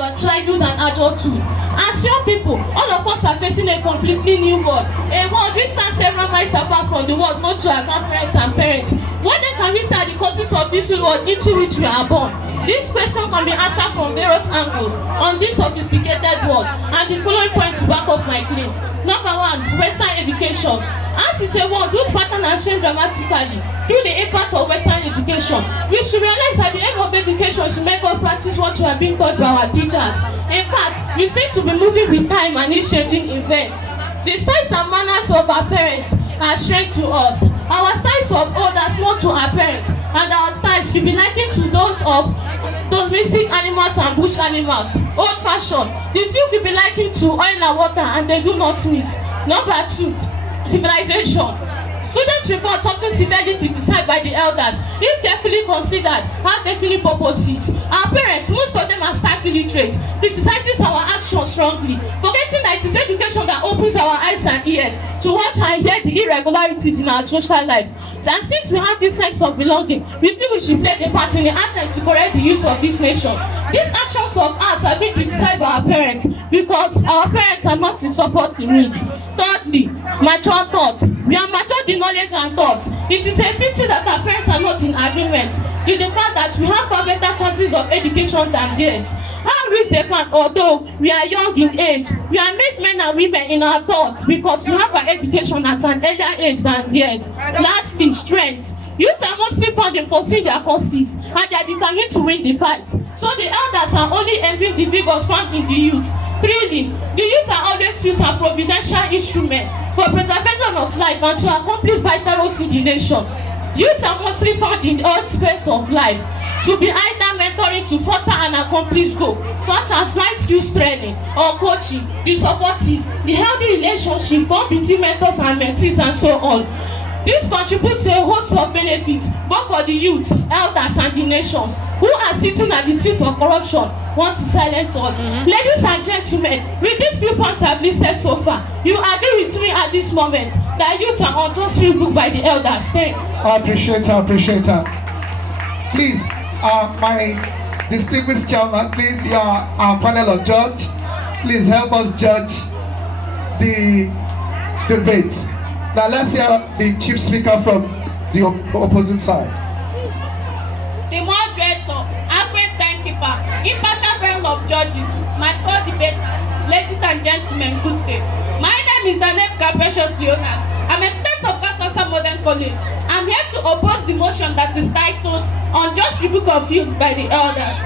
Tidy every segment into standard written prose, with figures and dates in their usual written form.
of childhood and adulthood. As young people, all of us are facing a completely new world. A world which stands several miles apart from the world known to our grandparents and parents. What then can we say are the causes of this world into which we are born? This question can be answered from various angles on this sophisticated world, and the following points back up my claim. Number one, Western education. As is a world whose pattern has changed dramatically through the impact of Western education, we should realize that the aim of education is to make us practice what we are being taught by our teachers. In fact, we seem to be moving with time and its changing events. The styles and manners of our parents are strange to us. Our styles of old are known to our parents, and our styles should be likened to those of those basic animals and bush animals. Old fashioned, the two will be likened to oil and water, and they do not mix. Number two, civilization. Students report something severely criticized by the elders, if carefully considered, have definite purposes. Our parents, most of them are stark illiterate, criticizes our actions strongly, forgetting that it is education that opens our eyes and ears to watch and hear the irregularities in our social life. And since we have this sense of belonging, we feel we should play the part in the attempt to correct the use of this nation. These actions of ours have been criticized by our parents because our parents are not in support in it. Thirdly, mature thought. We are matured in knowledge and thought. It is a pity that our parents are not in agreement to the fact that we have far better chances of education than theirs. How rich they can, although we are young in age, we are made men and women in our thoughts because we have our education at an earlier age than theirs. Lastly, strength. Youth are mostly found in pursuing their causes, and they are determined to win the fight. So the elders are only envying the vigors found in the youth. Thirdly, the youth are always used as providential instruments for preservation of life and to accomplish vital roles in the nation. Youth are mostly found in the earth space of life to be either mentoring to foster an accomplished goal, such as life skills training or coaching, the supportive, the healthy relationship formed between mentors and mentees, and so on. This contributes to a host of benefits both for the youth, elders, and the nations who are sitting at the seat of corruption wants to silence us. Ladies and gentlemen, with these few points I've listed so far, you agree with me at this moment that youth are unjustly ruled by the elders. Thanks. I appreciate her. Please, my distinguished chairman, please, our panel of judge, please help us judge the debate. Now let's hear the chief speaker from the opposite side. The moderator, accurate timekeeper, impartial panel of judges, my co-debaters, ladies and gentlemen, good day. My name is Anebka Precious Leonard. I'm a student of Kansas Modern College. I'm here to oppose the motion that is titled Unjust Rebuke of Youth by the Elders.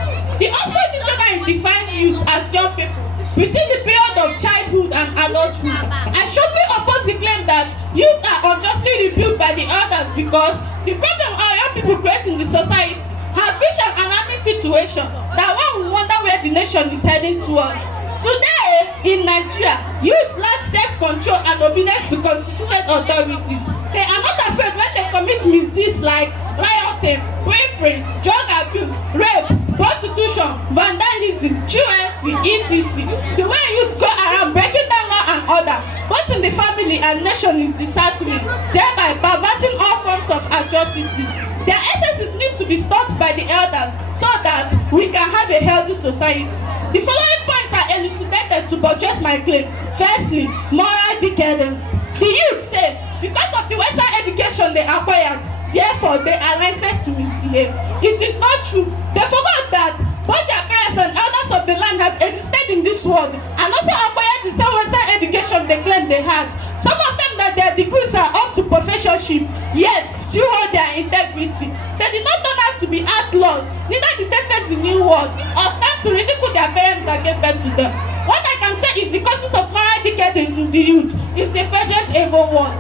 The Oxford Dictionary defines youth as young people within the period of childhood and adulthood. I strongly oppose the claim that youth are unjustly rebuked by the elders because the problem our young people create in the society have reached an alarming situation that one will wonder where the nation is heading towards. Today, in Nigeria, youth lack self-control and obedience to constituted authorities. They are not afraid when they commit misdeeds like rioting, wavering, drug abuse, rape, prostitution, vandalism, truancy, etc. The way youth go around breaking down law and order, both in the family and nation, is disheartening, thereby perverting all forms of atrocities. Their essences need to be stopped by the elders so that we can have a healthy society. The following points are elucidated to buttress my claim. Firstly, moral decadence. The youth say, because of the Western education they acquired, therefore they are licensed to misbehave. It is not true. They forgot that both their parents and elders of the land have existed in this world and also acquired the same Western education they claim they had. Some of them that their degrees are up to professorship, yet still hold their integrity. They did not turn out to be outlaws, neither did they face the new world or stand to ridicule their parents that gave birth to them. What I can say is the causes of moral decay in the youth is the present evil world.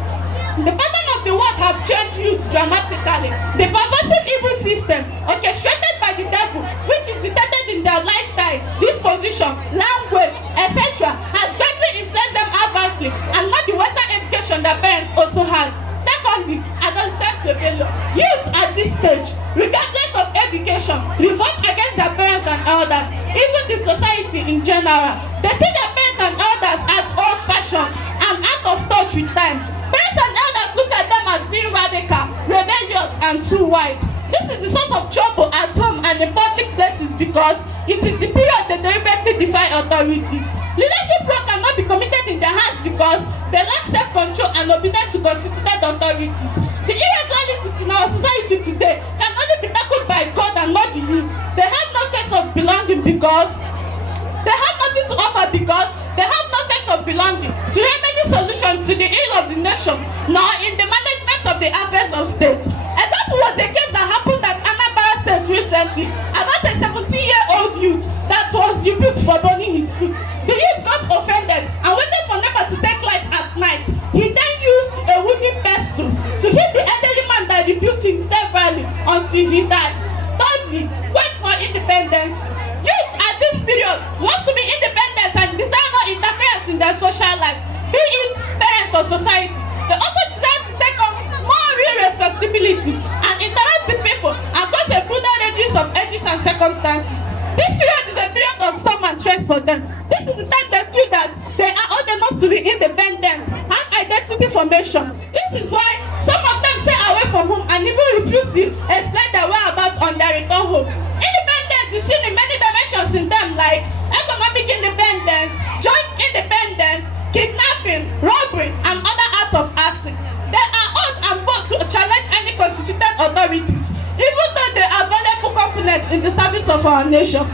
The pattern of the world have changed youth dramatically. The pervasive evil system orchestrated by the devil, which is dictated in their lifestyle, disposition, language, etc., has greatly influenced them adversely and not the Western education their parents also had. Secondly, adolescence rebellion. Youth at this stage, regardless of education, revolt against their parents and elders, even the society in general. They see their parents and elders as old-fashioned and out of touch with time. Parents and elders look at them as being radical, rebellious, and too wide. This is the source of trouble at home and in public places because it is the period they deliberately defy authorities. Leadership role cannot be committed in their hands because they lack self-control and obedience to constituted authorities. The irregularities in our society today can only be tackled by God and not the youth. They have no sense of belonging because they have nothing to offer because they have no sense of belonging to remedy solutions to the ill of the nation, nor in the management of the affairs of state. Example was a case that happened at Anambra State recently about a 17-year-old youth that was rebuked for burning his food. The youth got offended and waited for neighbor to take light at night. He then used a wooden pestle to hit the elderly man that rebuked him severally until he died. Thirdly, wait for independence. Youth at this period want to be independent and desire no interference in their social life, be it parents or society. They also desire to take on more real responsibilities and interact with people across a broader range of ages and circumstances. This period is a period of storm and stress for them. This is the time they feel that they are old enough to be independent, have identity formation. This is why some of them stay away from home and even refuse to explain their whereabouts on their return home. Independence is seen in many dimensions in them, like economic independence, joint independence, kidnapping, robbery, and other acts of arson. They are old and bold to challenge any constituted authorities, even though they are valuable components in the service of our nation.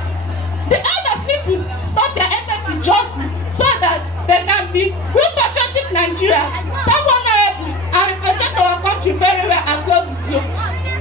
The elders need to stop their excesses justly so that they can be good patriotic Nigerians, serve honorably, and represent our country very well across the globe.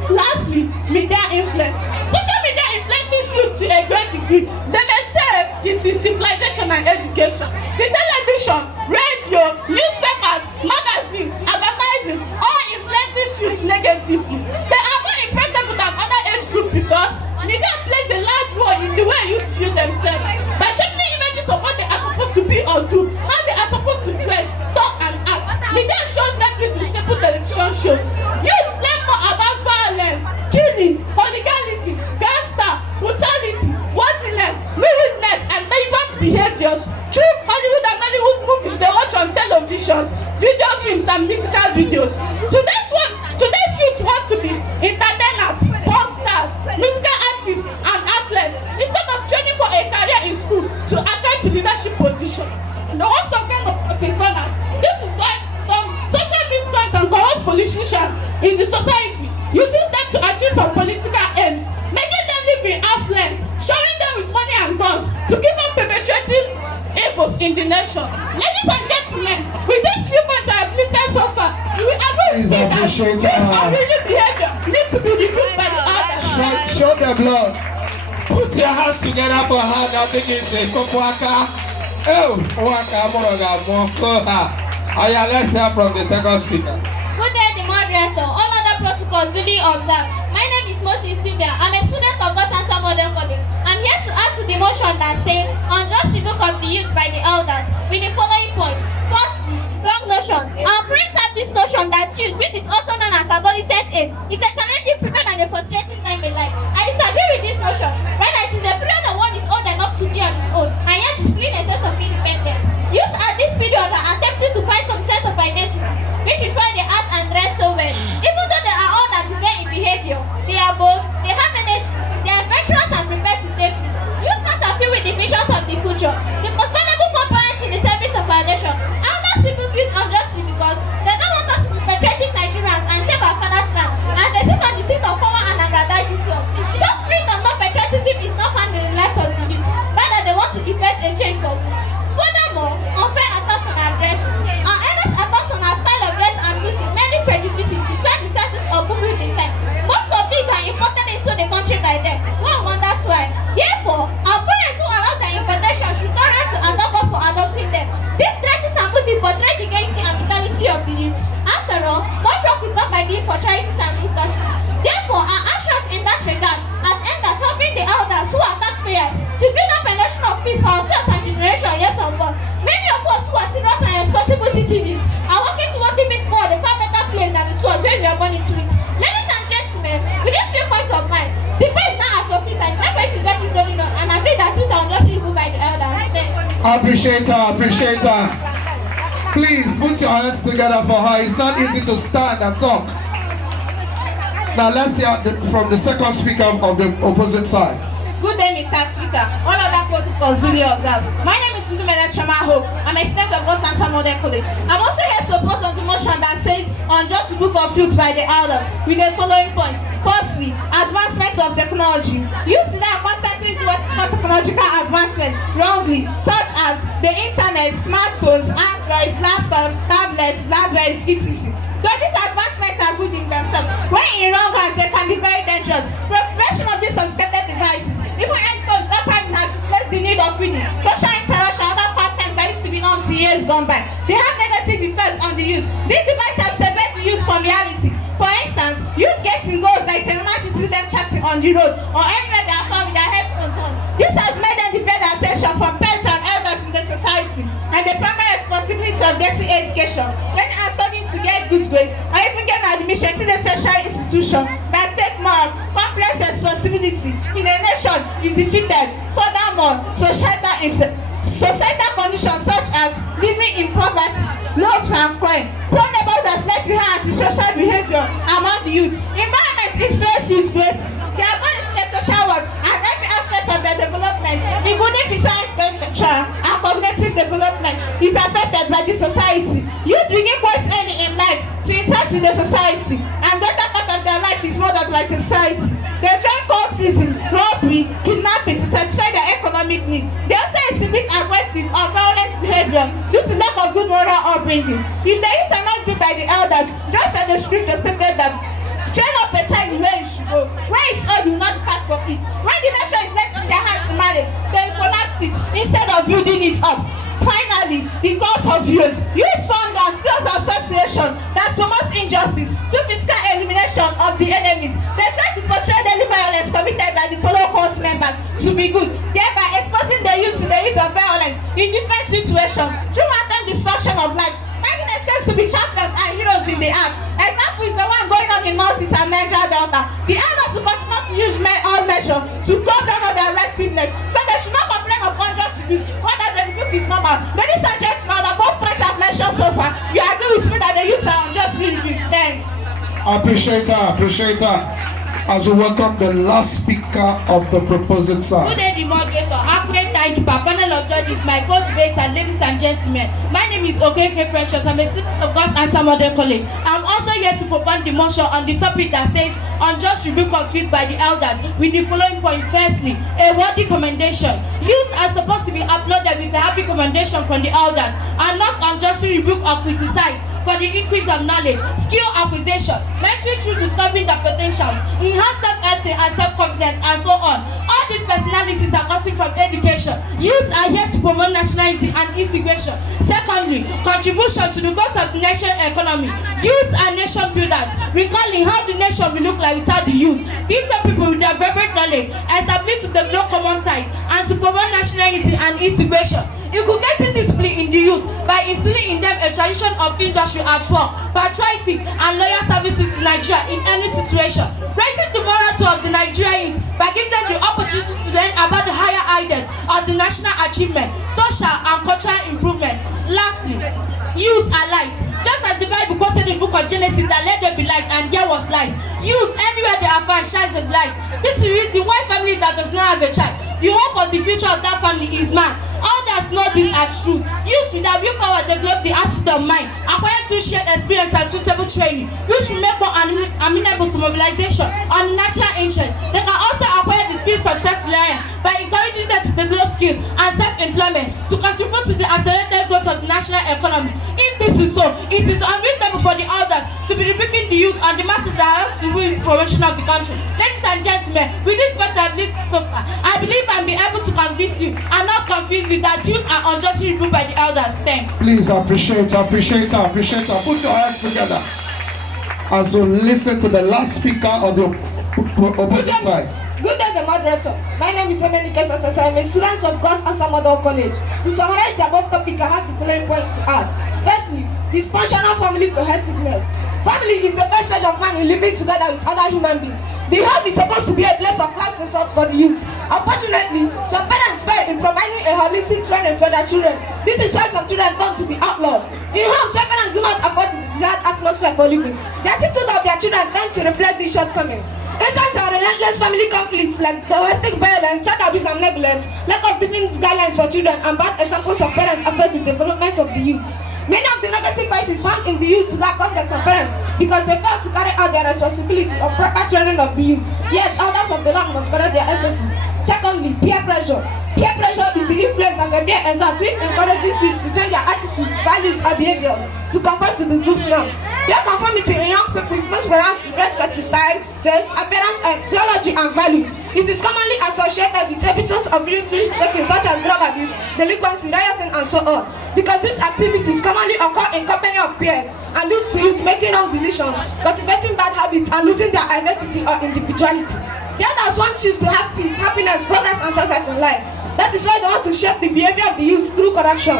Lastly, media influence. Social media influences youth to a great degree. They may say it is civilization and education. The television, radio, newspapers, magazines, advertising, all influences youth negatively. They are more impressive than other age groups because media plays a large role in the way youth feel themselves. By shaping images of what they are supposed to be or do, how they are supposed to dress, talk and act, media shows them this in simple television shows. Youth learn more about violence, killing, hooliganism, gangster, brutality, worthiness, lewdness, and deviant behaviors through Hollywood and Hollywood movies they watch on televisions, video films, and musical videos. Today's youth want to be entertainers, pop stars, musical artists, and athletes instead of training for a career in school to attract to leadership positions. They want some kind of cutting corners. This is why some social miscreants and corrupt politicians in the society using them to achieve some political aims, making them live in affluence, showing them with money and guns to keep on perpetrating evils in the nation. Ladies and gentlemen, with these few points I have listed so far, we are going to see that this unruly behavior needs to be reduced by the others. Show them love. Put your hands together for her. I think it's a Kopuaka. Oh, Waka Moroga Mokoha. Let's hear from the second speaker. Good day, the moderator. All other protocols duly observed. My name is Moses Sylvia. I'm a student of God's Answer Modern College. I'm here to add to the motion that says unjust rebuke of the youth by the elders with the following points. Firstly, wrong notion. Our brains have this notion that youth, which is also known as adolescent age, is a challenging period and a frustrating time in life. I disagree with this notion. Rather, it is a period that one is old enough to be on his own, and yet is feeling a sense of independence. Youth at this period are attempting to find some sense of identity, which is why they act and dress so well. Even though they are all that present in behavior, they are bold, they have energy, they are adventurous and prepared to take risks. Youth must appeal with the visions of the future, the most valuable component in the service of our nation. Elders rebuke youth unjustly because they don't want us to be perpetrating Nigerians and save our father's land, and they sit on the seat of power and aggrandizing to us. Such spirit of non-patriotism is not found in the life of the youth. Rather, they want to effect a change for good. Furthermore, unfair attacks on our dress. Our elders attacks on our style of dress and music many prejudices to try the status of women with the time. Most of these are imported into the country by them. One wonders why. Therefore, our parents who allow their importation should not run to adopt us for adopting them. These dresses and music portray the gaiety and vitality of the youth. After all, much work is done by the for charities and liberty. Therefore, our actions in that regard are aimed at helping the elders who are taxpayers to build up a nation of peace for ourselves and generation yet unborn. Many of us who are serious and responsible citizens are working towards living more the far better place than it was when we are born into it. Ladies and gentlemen, with these 3 points of mine, the place now at your feet and it's not going to get you rolling on, and I feel that youth are unjustly removed by the elders. Appreciate her. Please put your hands together for her. It's not easy to stand and talk. Now let's hear from the second speaker of the opposite side. Good Good day, Mr. Speaker. All other protocols duly observed. My name is Ndumele Chama Hope. I'm a student of God's Answer Modern College. I'm also here to oppose on the motion that says unjust rebuke of youth by the elders with the following points. Firstly, advancements of technology. Youth today are constantly using what is called technological advancement wrongly, such as the internet, smartphones, androids, laptops, tablets, libraries, etc. Though these advancements are good in themselves, when in wrong hands they can be very dangerous. Proliferation of these sophisticated devices, even handphones, apparently has replaced the need of reading, social interaction, other pastimes that used to be norms years gone by. They have negative effects on the youth. These devices have separated the youth from reality. For instance, youth getting goals like telemarketing, see them chatting on the road or anywhere they are found with their headphones on. This has made them divert their attention from parents and elders in the society and the primary responsibility of getting education. When they are studying to get good grades or even get admission to the tertiary institution that take more complex responsibility in a nation is defeated. Furthermore, societal conditions such as living in poverty, loves and crime, poor neighborhoods led to high antisocial behavior among the youth. Environment is first youth great. They are born into the social world and every aspect of their development, including physical, intellectual, and cognitive development, is affected by the society. Youth begin quite early in life to interact with the society, and better part of their life is modeled by society. They join cultism, robbery, kidnapping to satisfy their economic needs. They also exhibit aggressive or violent behavior due to lack of good moral upbringing. If the youth are not built by the elders, just as the scripture stated that train up a child the way it should go, where it's old will not pass for it. When the nation is left in their hands to manage, they will collapse it instead of building it up. Finally, the cult of youth. Youth formed a skills association that promotes injustice to physical elimination of the enemies. They try to portray daily violence committed by the fellow cult members to be good, thereby exposing the youth to the use of violence in different situations through wanton destruction of lives, making themselves to be champions and heroes in the act. Example is the one going on in Northeast and Niger Delta. The elders will continue to use all measures to calm down on their restiveness, so they should not complain of unjust rebuke, whether the rebuke is normal. Ladies and gentlemen, the both points I've mentioned so far, you agree with me that the youths are unjustly rebuked. Thanks. Appreciate her. As we welcome the last speaker of the proposed side. Good day, the moderator. Accurate timekeeper, panel of judges, my co-debater, ladies and gentlemen. My name is Okeke Precious. I'm a student of God's Answer Modern College. I'm also here to propose the motion on the topic that says unjust rebuke of youth by the elders with the following points. Firstly, a worthy commendation. Youth are supposed to be applauded with a happy commendation from the elders and not unjustly rebuke or criticized for the increase of knowledge, skill acquisition, mentoring through discovering their potential, enhanced self-esteem and self-confidence, and so on. All these personalities are gotten from education. Youth are here to promote nationality and integration. Secondly, contribution to the growth of the nation economy. Youth are nation builders, recalling how the nation will look like without the youth. These are people with their vibrant knowledge, established to develop common ties and to promote nationality and integration. Inculcating discipline in the youth by instilling in them a tradition of industry at work, patriotic and loyal services to Nigeria in any situation. Raising the morale of the Nigerian youth by giving them the opportunity to learn about the higher ideas of the national achievement, social and cultural improvement. Lastly, youth are light. Just as the Bible quoted in the book of Genesis that let there be light and there was light. Youth, anywhere they are found, shines as light. This is the reason why family that does not have a child, the hope of the future of that family is man. Others know this as truth. Youth with their willpower develop the attitude of mind, acquire to shared experience and suitable training, which will make more amenable to mobilization on national interest. They can also acquire the spirit of self-reliance by encouraging them to develop skills and self-employment to contribute to the accelerated growth of the national economy. If this is so, it is unreasonable for the elders to be rebuking the youth and the masses that have to win promotion of the country. Ladies and gentlemen, with this part of this talk, I believe I'll be able to convince you and not confuse you that youth are unjustly rebuked by the elders. Thanks. Please appreciate her. Put your hands together as we listen to the last speaker of the opposite side. Good day, the moderator. My name is Omenike Sasasa. I'm a student of God's Answer Model College. To summarize the above topic, I have the following points to add. Firstly, dysfunctional family cohesiveness. Family is the first stage of man living together with other human beings. The home is supposed to be a place of class resort for the youth. Unfortunately, some parents fail in providing a holistic training for their children. This is why some children turn to be outlaws. In homes, some parents do not afford the desired atmosphere for living. The attitude of their children tends to reflect these shortcomings. Agents are relentless family conflicts like domestic violence, child abuse and neglect, lack of definite guidelines for children, and bad examples of parents affect the development of the youth. Many of the negative vices found in the youth lack confidence of parents because they fail to carry out their responsibility of proper training of the youth. Yet elders of the land must correct their excesses. Secondly, peer pressure. Peer pressure is the influence that the peer exerts which encourages youth to change their attitudes, values, or behaviors to conform to the group's norms. Peer conformity in young people is most pronounced with respect to style, taste, appearance, ideology, and values. It is commonly associated with episodes of military taking such as drug abuse, delinquency, rioting, and so on. Because these activities commonly occur in company of peers and leads to youth making wrong decisions, cultivating bad habits, and losing their identity or individuality. The others want youth to have peace, happiness, progress, and success in life. That is why they want to shape the behavior of the youth through correction.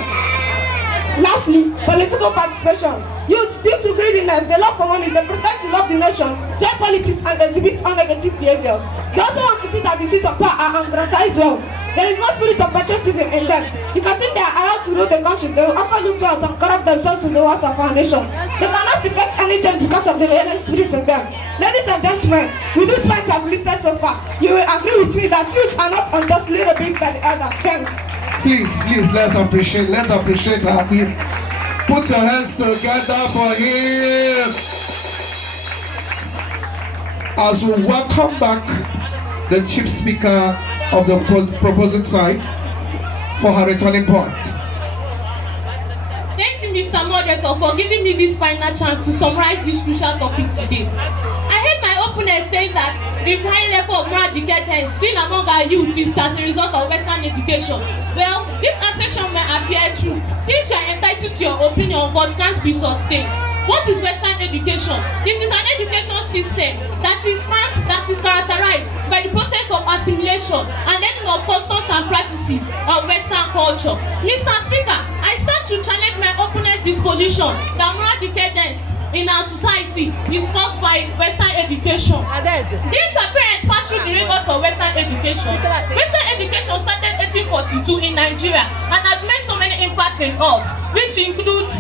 Lastly, political participation. Youth, due to greediness, they love for money, they pretend to love the nation, join politics, and exhibit all negative behaviors. They also want to sit at the seat of power and aggrandize wealth. There is no spirit of patriotism in them, because if they are allowed to rule the country, they will also look wealth and corrupt themselves with the wealth of our nation. They cannot effect any change because of the violent spirit in them. Ladies and gentlemen, with this point I've listed so far, you will agree with me that youth are not unjustly rebuked by the elders. Thanks. Please, let's appreciate him. Put your hands together for him. As we welcome back the chief speaker of the proposing side for her returning point. Thank you, Mr. Moderator, for giving me this final chance to summarize this crucial topic today. I heard my opponent saying that the high level of moral decadence seen among our youth is as a result of Western education. Well, this assertion may appear true since you are entitled to your opinion but can't be sustained. What is Western education? It is an education system that is characterized by the process of assimilation and learning of customs and practices of Western culture. Mr. Speaker, I stand to challenge my opponent's disposition that moral decadence in our society is caused by Western education. Didn't our parents pass through the rigors of Western education? Western education started 1842 in Nigeria and has made so many impacts in us, which includes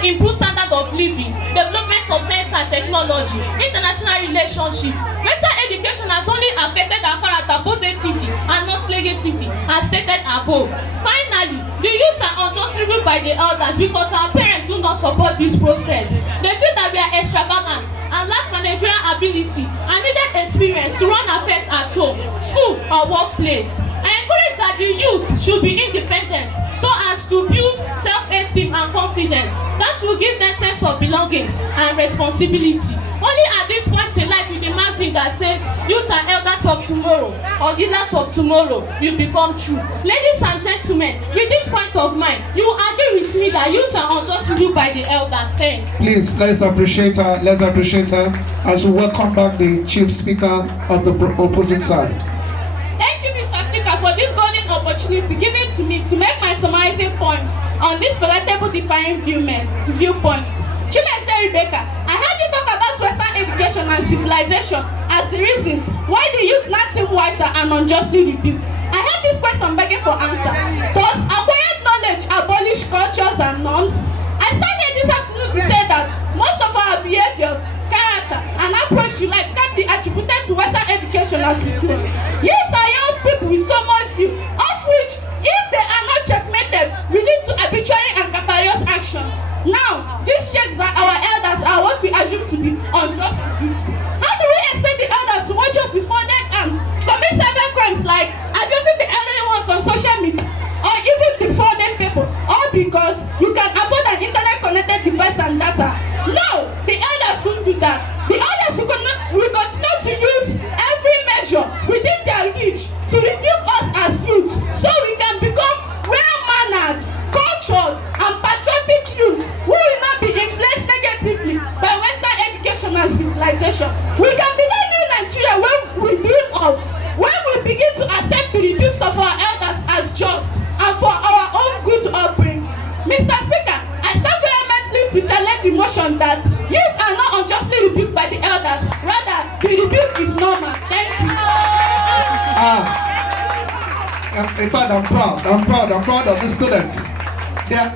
improved standard of living, development of science and technology, international relationship. Western education has only affected our character positively and not negatively, as stated above. Finally, the youth are unjustly ruled by the elders because our parents do not support this process. They feel that we are extravagant and lack managerial ability and needed experience to run affairs at home, school, or workplace. I encourage that the youth should be independent so as to build self-esteem and confidence that will give them sense of belonging and responsibility. Only at this point in life with the maxim that says youth are elders of tomorrow or leaders of tomorrow will become true. Ladies and gentlemen, with this point of mind, you will agree with me that youth are unjustly ruled by the elders. Thanks. Please, let's appreciate her as we welcome back the chief speaker of the opposing side. Thank you, Mr. Speaker, for this golden opportunity given to me to make my summarizing points on this palatable defining viewpoints. Chimete Rebecca, I heard you talk about Western education and civilization as the reasons why the youth now seem wiser and unjustly rebuked. I heard this question begging for answer. Does acquired knowledge abolish cultures and norms? I stand here this afternoon to say that most of our behaviors, character, and approach to life can be attributed to Western education as we grow. Youth are young people with so much view, of which, if they are not checkmated, we lead to arbitrary and capricious actions. Now, this checks that our elders are what we assume to be unjust abuse. How do we expect the elders to watch us with folded arms, commit several crimes like abusing the elderly ones on social media, or even defrauding people, all because you can afford an internet-connected device and data? No, the elders won't do that. The elders will continue to use every measure within their reach to rebuke us as youth, so we can become well-mannered, cultured, and patriotic youth who will not be influenced negatively by Western education and civilization. We can be the new Nigeria when we dream of, when we begin to accept the rebukes of our elders as just and for our own good upbringing. Mr. Speaker, I stand vehemently to challenge the motion that youth are not unjustly rebuked by the elders. Rather, the rebuke is normal. Thank you. In fact, I'm proud of the students. They are